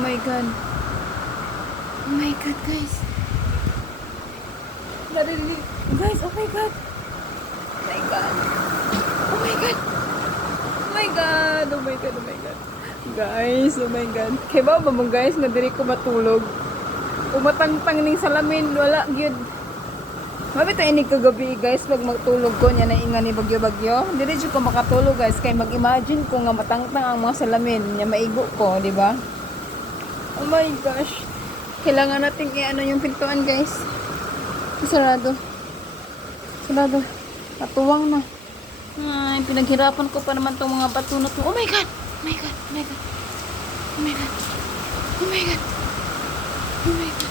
my God. Oh my God, guys. Narinig. Guys, oh my God. Oh my God. Oh my God. Oh my God. Oh my God. Oh my God. Guys, oh my God. Kaya ba mo guys, nga diri ko matulog. Umatangtang ning salamin. Wala, gyud. Mabit tayo ni kagabi guys, pag magtulog ko, niya na inga ni bagyo-bagyo. Hindi rin ko makatulog guys, kaya mag-imagine ko nga matangtang ang mga salamin, niya maigo ko, di ba? Oh my gosh. Kailangan natin i-ano yung pintuan guys. Sarado. Sarado. Natuwang na. Ay, pinaghirapan ko pa naman tong mga bato na to. Oh my God! Oh my God! Oh my God! Oh my God! Oh my God! Oh my God!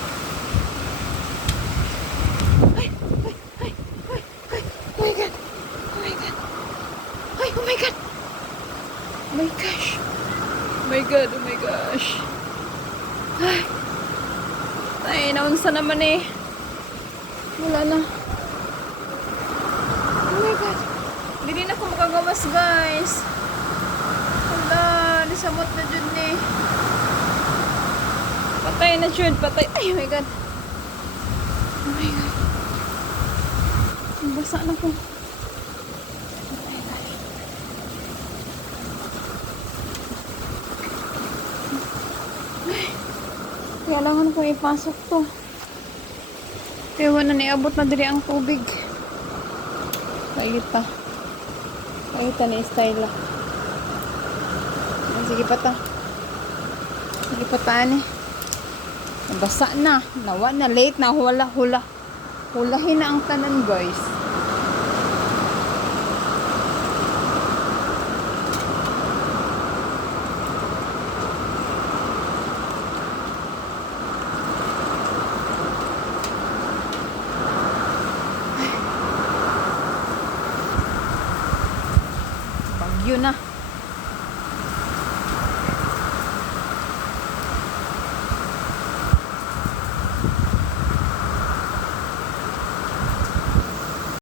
Oh my God. Oh my gosh. Oh my God. Oh my gosh. Ay, naunsa naman eh. Wala na. Oh my God. Hindi din ako makagawas guys. Wala. Nisamot na dyan eh. Patay na dyan. Patay. Ay, oh my God. Oh my God. Basa na ko. Kailangan kong ipasok to. Ewan na niabot na diri ang tubig. Kaita. Kaita ni Styla. Sige pa ta. Sige pa ta ni. Nabasa na. Nawa na. Late na. Hula. Hulahin na ang tanan guys. Bagyo na.